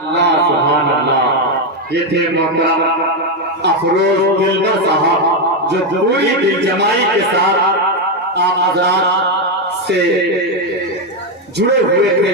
अल्लाह सुभान अल्लाह। ये थे मोहतरम अफरोज दिलबर साहब जो पूरी दिल जमाई के साथ आप हज़रात से जुड़े हुए थे,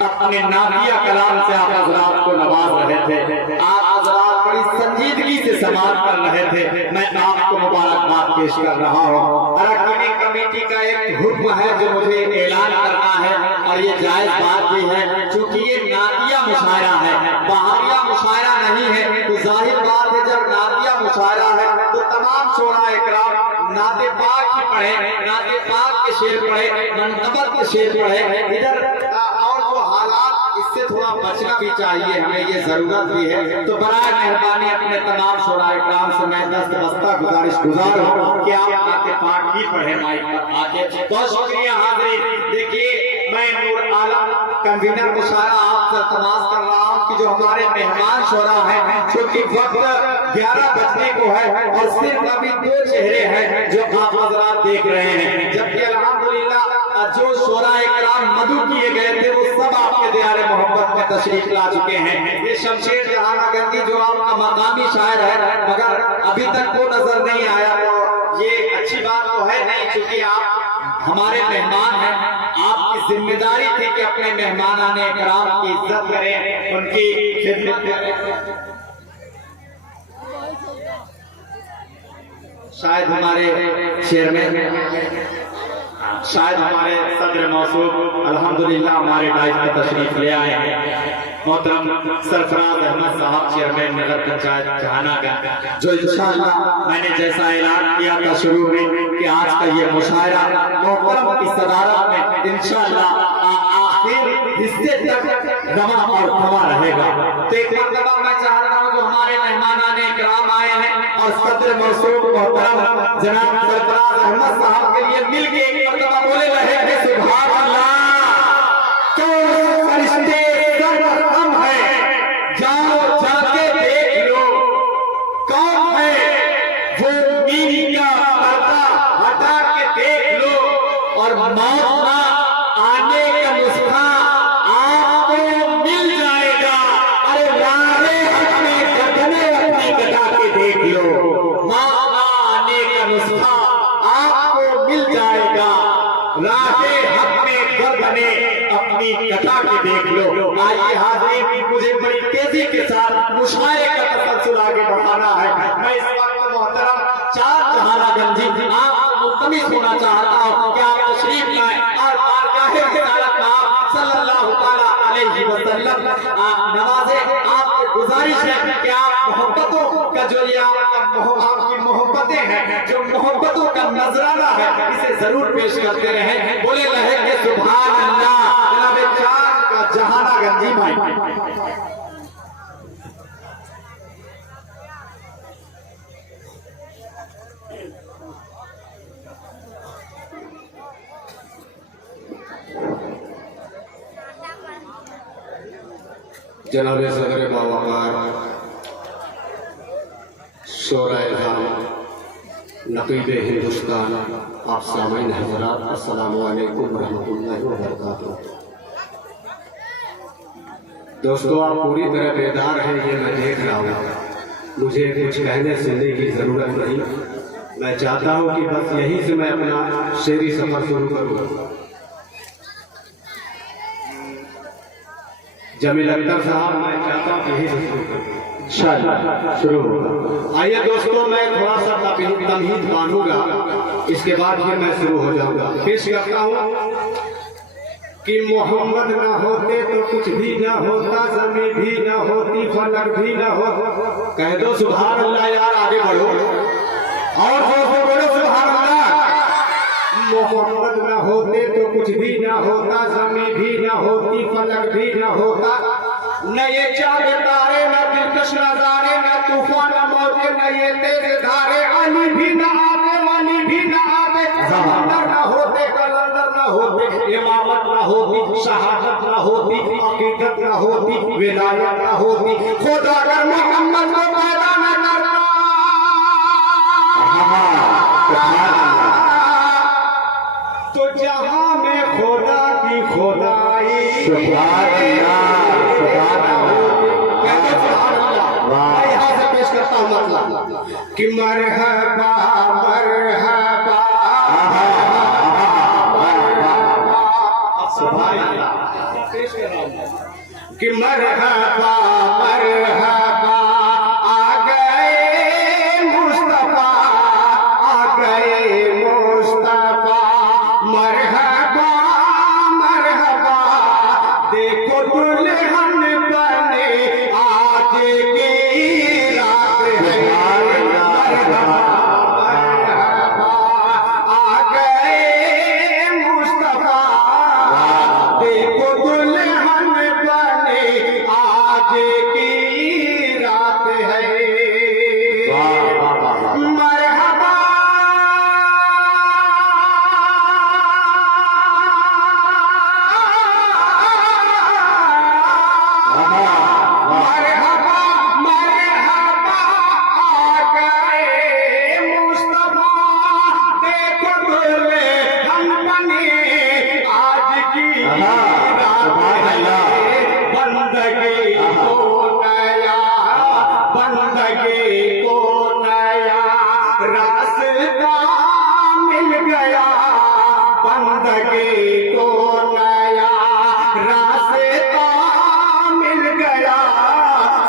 अपने नादिया कलाम से आप हज़रात को नवाज रहे थे। आप हज़रात बड़ी संजीदगी से समाप्त कर रहे थे। मैं आपको मुबारकबाद पेश कर रहा हूँ। अरकानी कमेटी का एक हुक्म है जो मुझे ऐलान करना है और ये जायज बात भी है, क्योंकि ये नादिया मुशायरा है, बहारिया मुशायरा नहीं है। तो जाहिर बात है जब नादिया मुशायरा है तो तमाम शोरा इकराम नाते पाक की पढ़े, नाते पाक के शेर पढ़े, मनकबत के शेर पढ़े। इधर और जो हालात इससे थोड़ा बचना भी चाहिए, हमें ये जरूरत भी है। तो बराए मेहरबानी अपने तमाम शोरा इकराम से मैं दस्त बस्ता गुजारिश गुजार हूँ कि आप नाते पाक ही पढ़े माइक पर आके। बहुत शुक्रिया हाज़रीन। देखिए मैं नूर आलम कन्वीनर मुशायरा आपसे तमाश कर रहा हूँ कि जो हमारे मेहमान शोरा हैं, क्योंकि वक्त 11 बजने को है और सिर्फ अभी 2 चेहरे हैं जो आप हज़रात देख रहे हैं, जबकि अल्हम्दुलिल्लाह जो शोरा इकराम मदू किए गए थे वो सब आपके दियारे मोहब्बत में तशरीफ ला चुके हैं। ये शमशेर जहां गंदी जो आपका मकामी शायर है, मगर अभी तक वो नजर नहीं आया, तो ये अच्छी बात तो है नहीं, क्योंकि आप हमारे मेहमान हैं। आपकी जिम्मेदारी थी कि अपने मेहमानाने इकराम की इज्जत करें, उनकी खिदमत करें। शायद हमारे चेयरमैन, शायद हमारे सदर मौसूफ अल्हम्दुलिल्लाह हमारे डाइस पर तशरीफ ले आए हैं। मोहतरम सरफराज अहमद साहब चेयरमैन नगर पंचायत जहाना का, जो इंशाअल्लाह मैंने जैसा ऐलान किया था शुरू में कि आज का ये मुशायरा मोहतरम की सदारत में इंशाअल्लाह आखिर हिस्से तक दमा और थमा रहेगा। तो एक मरतबा मैं चाह रहा हूँ जो हमारे मेहमानाने इकराम आए हैं और सदर मौसूफ मोहतरम जनाब सरफराज अहमद साहब के लिए मिल के एक मरतबा बोले रहे सुभान अल्लाह। तो फरिश्ते हम है, जाओ जाके देख लो कौन है वो, बीवी का पर्दा हटा के देख लो और मौत ना आने का नुस्खा आपको मिल जाएगा। अरे राहे हक में गर्दने अपनी कटा के देख लो, मौत ना आने का नुस्खा आपको मिल जाएगा। राहे हक में गर्दने अपनी कटा के देख लो। आइए हाज़रीन, मुझे बड़ी तेजी के साथ मुशायरे का तसलसल आगे बढ़ाना है। मैं इस वक्त मोहतरम चार जहाना गंजी आपको मुल्तमिस होना चाहता हूँ कि आप तशरीफ लाएं और बारगाहे रिसालत आप सल्लल्लाहु तआला अलैहि वसल्लम आप नवाजे। आपसे गुजारिश है कि आप मोहब्बतों का जो ये आपकी मोहब्बतें हैं, जो मोहब्बतों का नजराना है, इसे जरूर पेश करते रहें। बोले रहे सुभान अल्लाह। जनाब चार का जहाना गंजी भाई। जनाब सदर बावकार शोरा-ए-ज़ाम नक़ीब हिंदुस्तान, आप सामीन हज़रात, अस्सलामु अलैकुम रहमतुल्लाहि व बरकातुहू। दोस्तों, आप पूरी तरह बेदार हैं, ये मैं देख रहा हूँ। मुझे कुछ कहने सुनने की ज़रूरत नहीं। मैं चाहता हूँ कि बस यहीं से मैं अपना शेरी सफ़र शुरू करूँ। जमील अख्तर साहब, मैं चाहता हूँ यहीं से शुरू होगा। आइए दोस्तों, मैं थोड़ा सा तमहीद मानूंगा, इसके बाद फिर मैं शुरू हो जाऊंगा। पेश करता हूँ कि मोहम्मद ना होते तो कुछ भी ना होता, ज़मीं भी ना होती, फलक भी ना हो। कह दो सुभान अल्लाह यार, आगे बढ़ो और बोलो सुभान अल्लाह। मोहम्मद ना होते तो कुछ भी ना होता, ज़मीं भी ना होती, फलक भी ना होता। न ये चाँद तारे, न दिलकश नज़ारे, न तूफान मौजे, न ये तेज धारे। अली भी न आते, वली भी न आते, समंदर न होते, कलंदर न होते, इमामत न होती, शहादत न होती, अकीदत न होती, विलायत न होती, खुदा अगर मोहम्मद को पैदा न करता तो जहां में खुदा की खुदाई। सुभान अल्लाह, सुभान अल्लाह। मरहबा मरहबा आ गए मुस्तफा, आ गए मुस्तफा। मरहबा मरहबा देखो दुल्हन बने आज की रात है। मरहबा मरहबा आ गए मुस्तफा, देखो दुल्हन बने आज की रात है। मरहबा मरहबा मरहबा आ गए मुस्तफा, देखो दुल्हन बने आज की रात है। बंदगी को नया, बंदगी को नया रास्ता मिल गया, बंदगी को नया रास्ता मिल गया।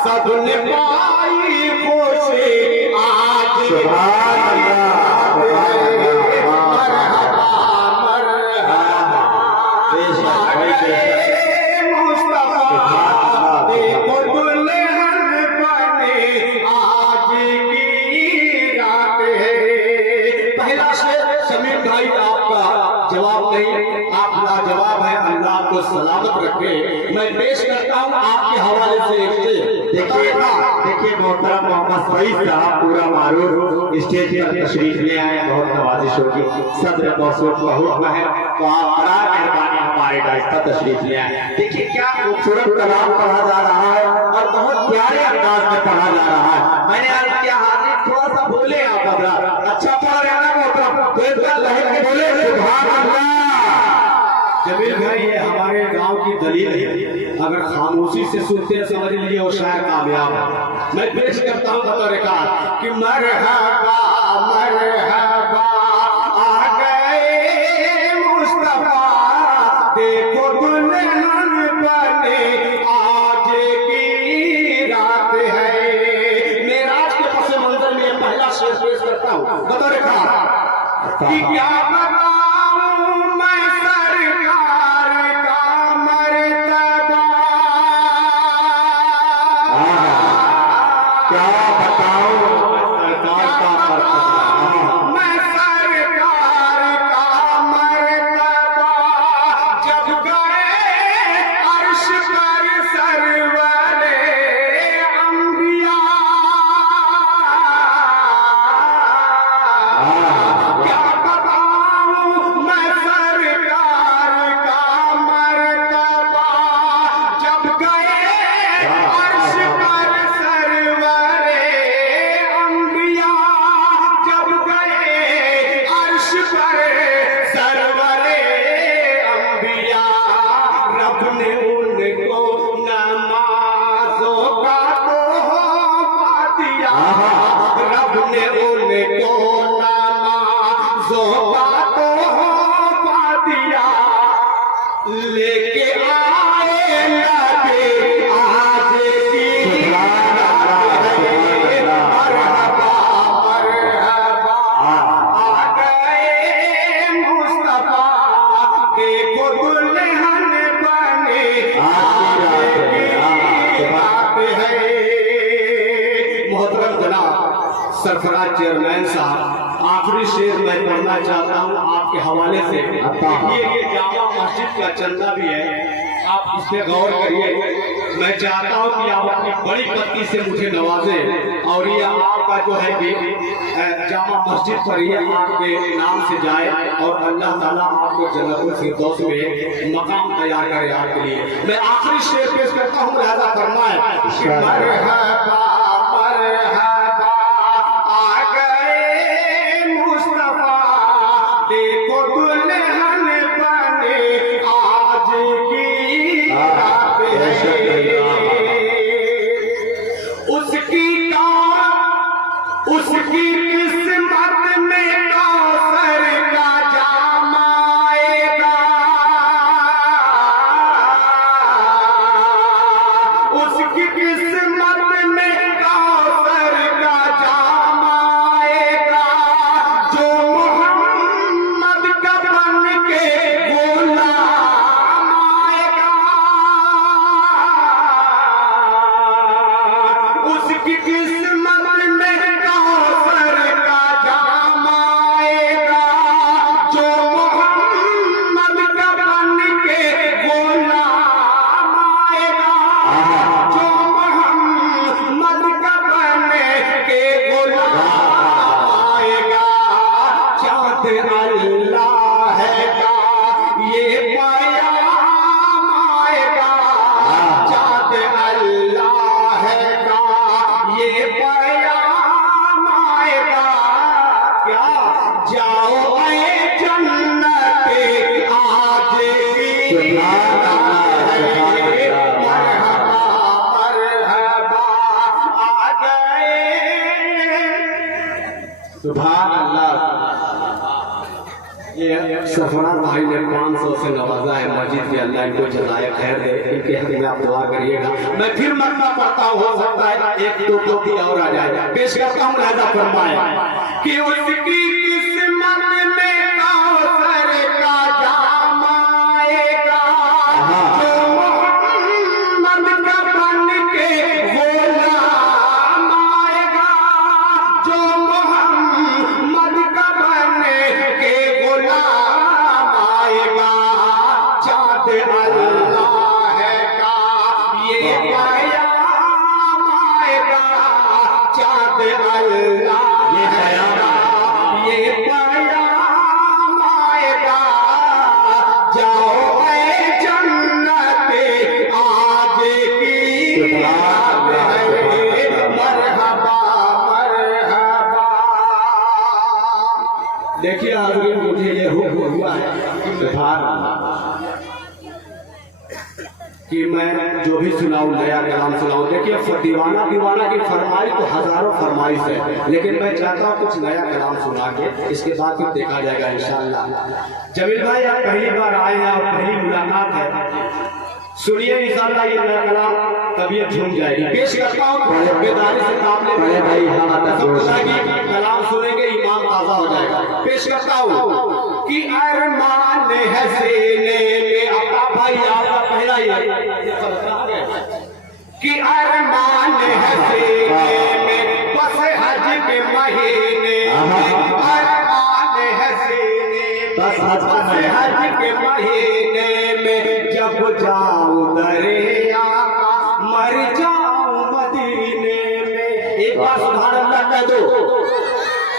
सबने पाई खुशी आज मरहबा मरहबा मुस्तफा, देखो दुल्हन बने आज की रात है। पहला शेर समीर भाई आपका जवाब नहीं, आप लाजवाब है, अल्लाह आपको सलामत रखे। मैं पेश करता हूँ आपके हवाले से एक शेर। देखिए मोहतरम मोहम्मद सईद साहब पूरा मारूफ स्टेज पर तशरीफ ले आए, बहुत नवाजिश होगी। सदर मौसूफ का हुक्म है तो आप बड़ा मेहरबानी हमारे डाइस पर तशरीफ ले आए। देखिए क्या खूबसूरत कलाम पढ़ा जा रहा है और बहुत प्यारे अंदाज में पढ़ा जा रहा है। मैंने आज क्या हाजिर थोड़ा सा बोले आप हजरात, अच्छा पढ़ रहे हैं ना मोहतरम, तो इतना लहर बोले सुभान अल्लाह। जमील भाई ये हमारे गांव की दलील है, अगर खामोशी से सुनते हैं समझ लीजिए वो शायद कामयाब है। मैं पेश करता हूँ बतौर कि मरहबा मरहबा आ गए मुस्तफा, देखो दुल्हन बने आज की रात है। मेराज के पस मंजर में पहला शेर पेश करता हूँ बतौर कि क्या बताऊं मैं सरकार का मर्तबा, क्या बताऊं सरकार का मर्तबा, मैं सरकार का मर्तबा। जब गए अर्श पर सरवरे अंबिया, क्या बताऊं मैं सरकार का मर्तबा। जब गए अर्श पर सरवरे अंबिया, जब गए अर्श पर सरवरे अंबिया। रब ने उनको नमाजों का तोहफा दिया, रब ने उनको नमाजों का तोहफा दिया। लेके आए नबी आज की रात है। मरहबा मरहबा आ गए मुस्तफा, देखो दुल्हन बने आज की रात है। मोहतरम जनाब सरफराज चेयरमैन साहब, आखिरी शेर मैं पढ़ना चाहता हूँ आपके हवाले से। देखिए ये जामा मस्जिद का चंदा भी है, आप इस पे गौर करिए। मैं चाहता हूँ कि आप अपनी बड़ी पत्नी से मुझे नवाजें और ये आपका जो है कि जामा मस्जिद पर ये आपके नाम से जाए और अल्लाह ताला आपको जन्नतुल फिरदौस में मकाम तैयार करे आपके लिए। मैं आखिरी शेर पेश करता हूँ, लिहाजा करना है। मरहबा मरहबा आ गए मुस्तफा, देखो दुल्हन बने आज की रात है। उसकी उसकी किस्मत में कौसर का जाम आएगा। सुभान अल्लाह। ये सरफराज भाई ने 500 से नवाजा है मस्जिद के अंदर, इनको जज़ाए खैर दे, इनके हक में आप दुआ करिएगा। मैं फिर मरना पड़ता हूँ, हो सकता है एक दो कोटी और आ जाए। पेश करता हूँ लिहाजा फरमाए कि उसकी किस्मत में कौसर का जाम आएगा, जो मोहम्मद का बन के गुलाम आएगा, जो मोहम्मद का बन के गुलाम आएगा। चाँद अल्लाह का ये पैगाम आएगा, चाँद अल्लाह ये पैगाम आएगा। जाओ ऐ जन्नत आज की मरहबा मरहबा। देखिए हाज़रीन, मुझे ये हुक्म हुआ है कि मैं जो भी सुनाऊं नया कलाम सुनाऊं। देखिए दीवाना की फरमाइश तो हजारों फरमाइश है, लेकिन मैं चाहता हूं कुछ नया कलाम सुना के इसके बाद फिर देखा जाएगा इंशाअल्लाह। जमील भाई, आप पहली बार आए हैं और पहली मुलाकात है, सुनिए इंशाअल्लाह ये नया कलाम, तबीयत झूम जाएगी। पेश करता हूँ, बेदारी से काम ले भाई, कलाम सुनेंगे ईमान ताजा हो जाएगा। पेश करता हूँ कि अरमान है सीने में, आपका भाई आपका पहला ही कि अरमान है सीने में, बस हज के महीने में, अरमान है सीने बस हज के महीने में, जब जाऊं दरिया मर जाऊं मदीने में। एक बार सुभान अल्लाह कह दो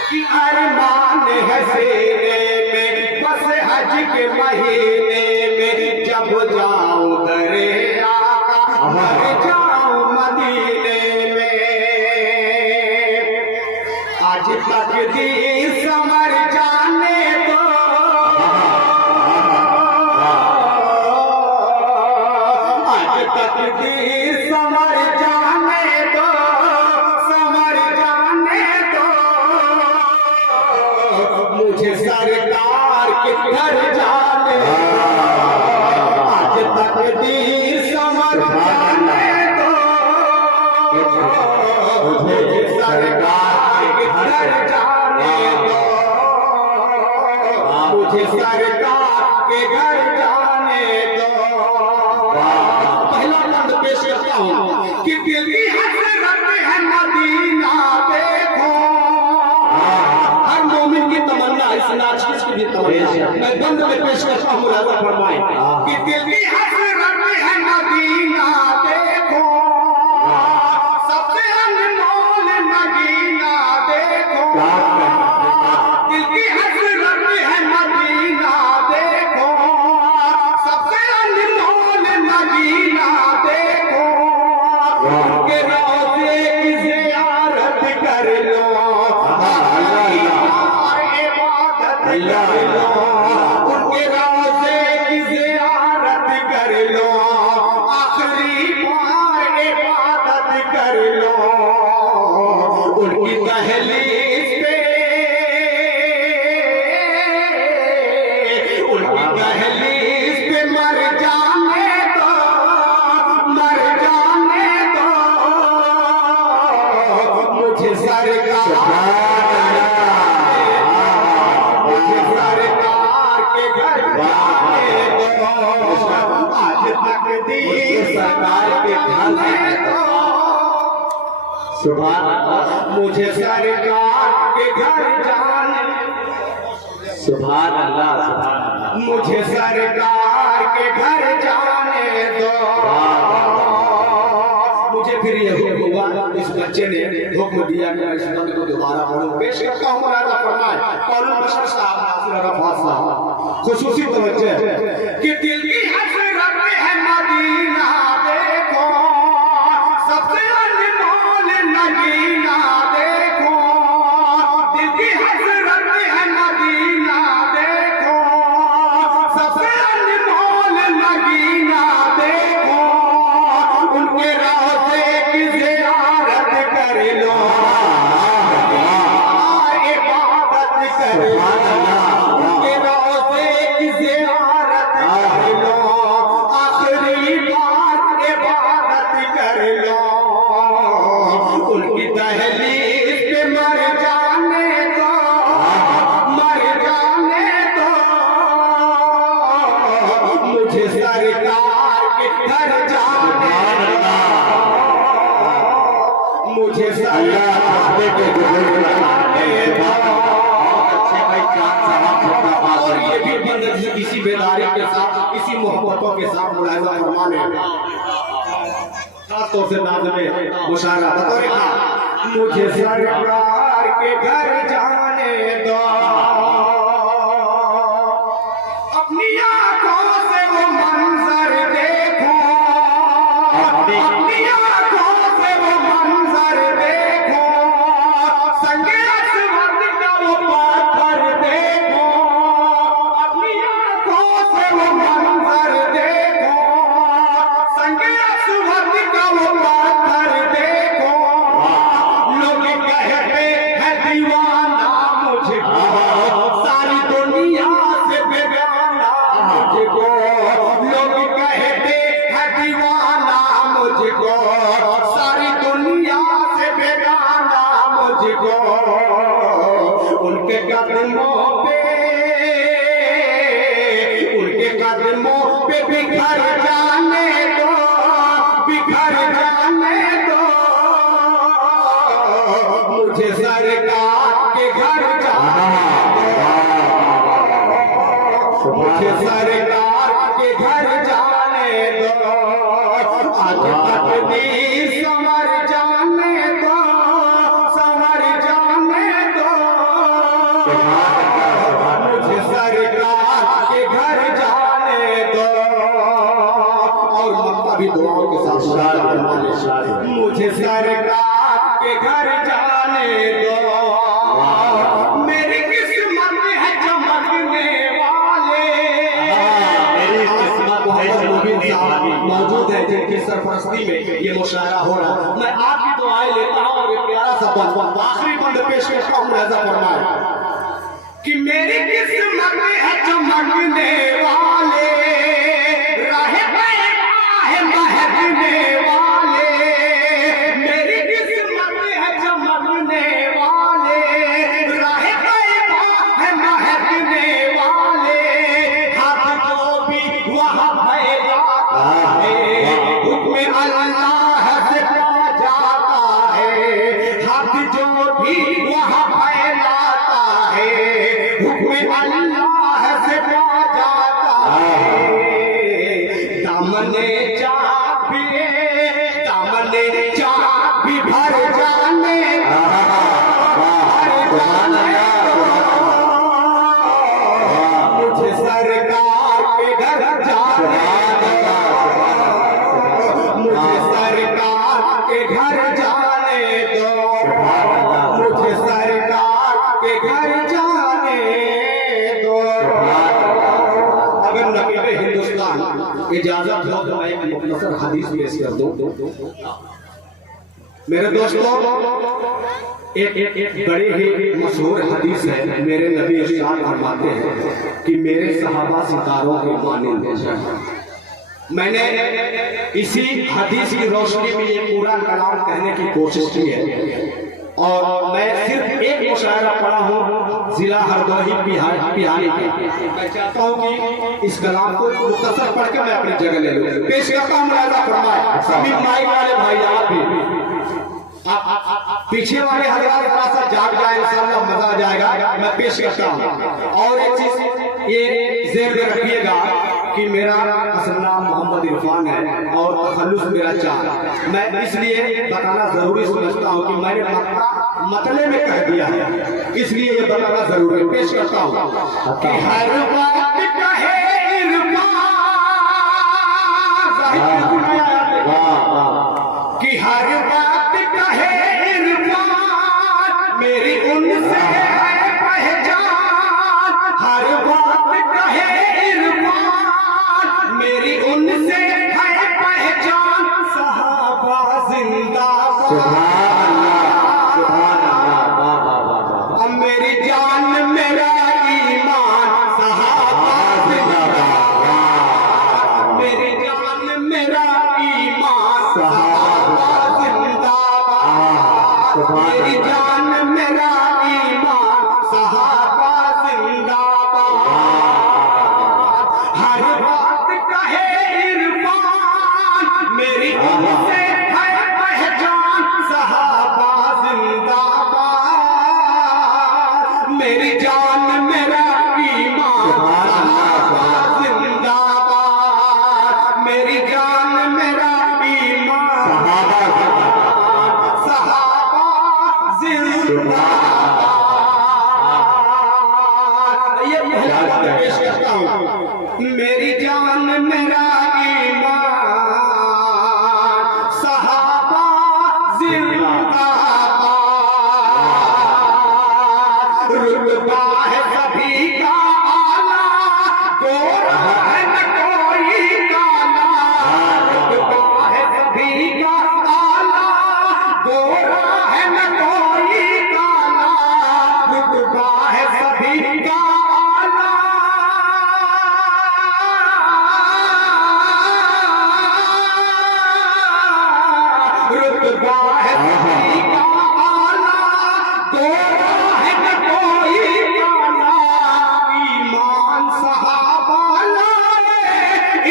कि अरमान है सीने में, बस हज के महीने में, जब जाऊं दरिया मर जाऊं मदीने में। आज तक दी समर जाने दो, आज तक दी समर जाने दो, समर जाने दो। मुझे सरकार के घर जाने दो, आज तक दी समर जाने दो। मुझे सरकार के घर जाने दो, मुझे सरकार के घर जाने दो। पहला बंद पेश करता हूँ कि दिल की हसरत है मदीना देखो। हर मोमिन की तमन्ना, इस नाचकिस की भी तमन्ना मैं बंद में पेश करता हूँ, लिहाजा फरमाए कि दिल की हसरत है मदीना देखो, सबसे अनमोल नगीना देखो। दिल की हसरत है मदीना देखो, सबसे अनमोल नगीना देखो। उनके रोज़े की ज़ियारत कर लो, इबादत कर लो। उनके रोज़े की ज़ियारत कर लो, आखिरी बार इबादत कर लो। उनकी दहलीज पे, उनकी दहलीज पे मर जाने दो, मर जाने दो। मुझे सरकार, मुझे सरकार के घर जाने दो, आज तक दी सरकार के घर जाने दो। सुभान अल्लाह, मुझे सरकार के घर जाने, सुभान अल्लाह, सुभान अल्लाह, मुझे सरकार के घर जाने दो। मुझे फिर ये हुक्म हुआ, इस बच्चे ने हुक्म दिया कि इस बंद को दोबारा पढ़ो। पेश करता हूँ मौलाना फरमाए कौल बशर साहब नासिर अरफात साहब, खुसूसी तवज्जो कि दिल की हसरत है मदीना देखो, सबसे अनमोल नगीना देखो। दिल की हसरत है मदीना देखो, सबसे अनमोल नगीना देखो। उनके रोज़े की ज़ियारत कर लो, और ये भी बंदगी इसी बेदारी के साथ, इसी मोहब्बतों के साथ मुलाहिजा फरमाने खास तौर से नाज़िम मुशायरा बतौर खास, मुझे सरकार के घर जाने दो, अपनी आंखों से वो मंजर देखो, अपनी आंखों से वो मंजर देखो, संगे असवद का वो पत्थर देखो, अपनी आंखों से वो मंजर देखो, संगे असवद का वो पत्थर देखो, लोग कहते हैं दीवाना मुझको, सारी दुनिया से बेगाना मुझको, लोग कहते हैं दीवाना मुझको, सारी दुनिया से बेगाना मुझको, उनके कदमों पे बिखर जाने दो, बिखर जाने दो, मुझे सरकार के घर जाने दो, मुझे सरकार के घर जाने दो, आज तकदीर संवर जाने दो, संवर जाने दो, मुझे सरकार के घर जाने दो, और अभी दुआओं के साथ मुझे सरकार के घर जाने दो, मेरी किस्मत है चमकने वाले, मेरी किस्मत है चमकने वाली मौजूद है जिनकी सरपरस्ती में ये मुशायरा हो रहा है। मैं आपकी दुआएं लेता हूँ और एक प्यारा सा बंद आखिरी बंद पेश करता हूँ, लिहाजा फरमाए कि मेरी किस्मत है चमकने वाले, राहे महकने वाले, मेरी किस्मत है चमकने वाले, राहे महकने वाले, हाथ जो भी वहाँ फैलाता है, हुक्म अल्लाह से पा जाता है, हाथ जो भी वहाँ फैलाता है, हुक्म अल्लाह से पा जाता है, दामने चाह भी भर जाने, मुझे सरकार के घर जाने दो, मुझे सरकार के घर जाने दो, मुझे सरकार के घर जाने दो। अगर नकीब हिंदुस्तान इजाजत हो तो मैं एक मुख्तसर हदीस पेश कर दूं। मेरे दोस्तों, एक बड़ी ही मशहूर हदीस है, मेरे नबी इरशाद फरमाते हैं कि मेरे सहाबा सितारों के मानिंद हैं। मैंने इसी हदीस की रोशनी में ये पूरा कलाम कहने की कोशिश की है, और मैं सिर्फ एक मुशायरा पढ़ा हूँ जिला हरदोई बिहारी के। मैं चाहता हूँ कि इस कलाम को मुख्तसर पढ़ के मैं अपनी जगह ले लूँ। पेश करता हूँ, मुलाहिजा फरमाए सभी माइक वाले भाई, आप भी पीछे वाले हजरात थोड़ा सा जाग जाए, इंशाअल्लाह मजा आ जाएगा। मैं पेश करता हूँ, और एक चीज ये ज़हन में रखिएगा कि मेरा असल नाम मोहम्मद इरफान है और तखल्लुस मेरा चार। मैं इसलिए बताना जरूरी समझता हूँ कि मैंने मतले में कह दिया है, इसलिए ये बताना जरूरी है। पेश करता हूँ कि हर बात कहे कि हर बात कहे इरफान, मेरी उनसे है पहचान, हर बात कहे इरफान, मेरी उनसे है पहचान, सहाबा जिंदाबाद, मेरी जान मेरा ईमान, सहाबा जिंदाबाद, मेरी जान मेरा ईमान, सहाबा जिंदाबाद, मेरी जान मेरा ईमान, सहाबा जिंदाबाद, हर बात कहे इरफान, मेरी उनसे है पहचान, सहाबा जिंदाबाद। रुतबा है सभी का आला, गोरा है न कोई काला, ईमान सहाबा लाए,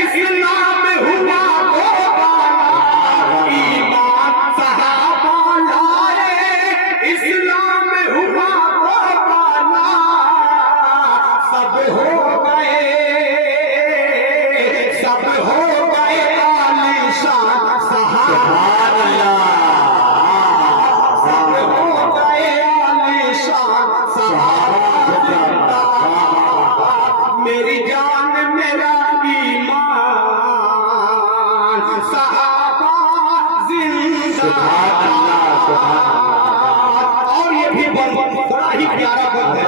इस्लाम हुआ तो बाला, ईमान सहाबा लाए, इस्लाम हुआ तो बाला, सब हो गए आलीशान सहाबा, सब हो गए आलीशान सहाबा, मेरी जान मेरा ईमान सहाबा जिंदाबाद। और ये भी बड़ा ही प्यारा बात है।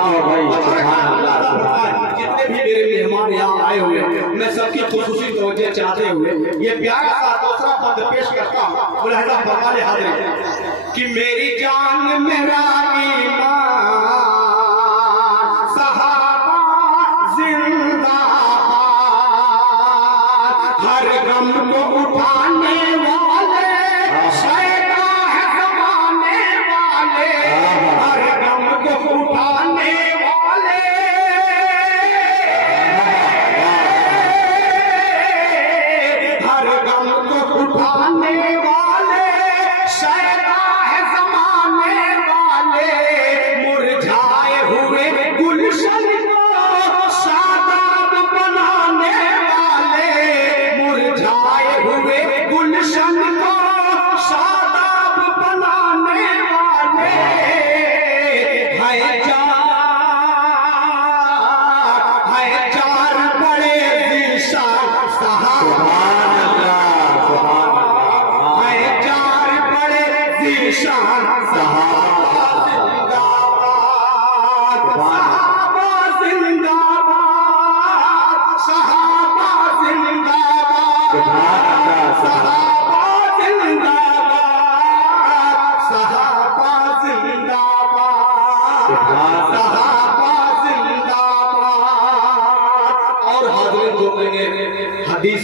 जितने भी मेरे मेहमान यहाँ आए हुए मैं सबकी खुशूसी तवज्जो चाहते हुए ये प्यारा सा दूसरा पद पेश करता हूँ। मुलाहिजा फरमाने हाजिर कि मेरी जान मेरा ईमान सहाबा जिंदाबाद, हर गम को उठाने वाले शैदा है ज़माने वाले, हर गम को उठाने वाले, हर गम को उठाने वाले शैदा है ज़माने वाले, मुरझाए हुए गुलशन को शादाब बनाने वाले, मुरझाए हुए गुलशन को शादाब बनाने वाले, है चार बड़े ज़ीशान सहाबा, है चार बड़े ज़ीशान सहाबा जिंदाबाद, सहाबा जिंदाबाद, सहाबा जिंदाबाद, सहाबा जिंदाबाद, सहाबा जिंदाबाद। और हाज़िरीन जो मैंने हदीस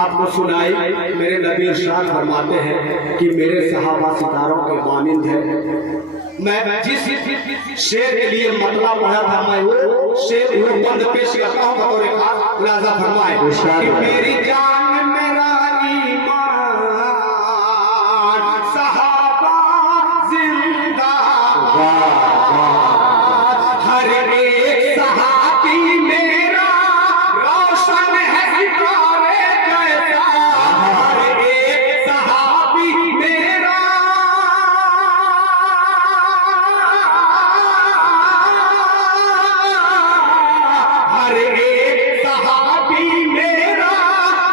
आपको सुनाई, मेरे नबी इरशाद फरमाते हैं कि मेरे सहाबा सितारों के मानिंद है। मैं जिस शेर के लिए मतलब पढ़ा था मैं वो शेर वो बंद पेश करता हूँ बतौर खास। लिहाजा फरमाए कि मेरी जान मेरा ईमान सहाबा जिंदाबाद, हर एक सहाबी मेरा रोशन है सितारे जैसा, हर एक सहाबी मेरा हर एक सहाबी मेरा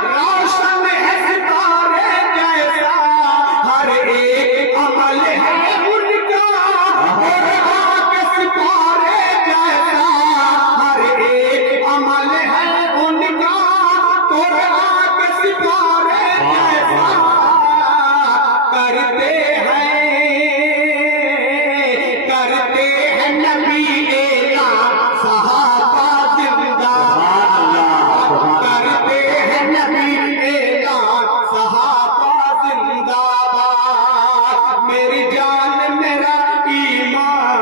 रोशन है सितारे जैसा, हर एक अमल है उनका कुरान के सितारे जैसा, हर एक अमल है उनका कुरान के सितारे जैसा, करते हैं नबी ऐलान सहाबा जिंदाबाद, करते हैं नबी ऐलान सहाबा जिंदाबाद, मेरी जान मेरा ईमान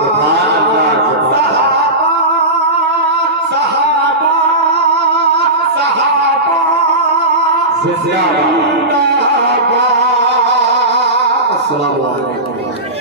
सहाबा, सहाबा, सहाबा जिंदाबाद। अस्सलामु अलैकुम।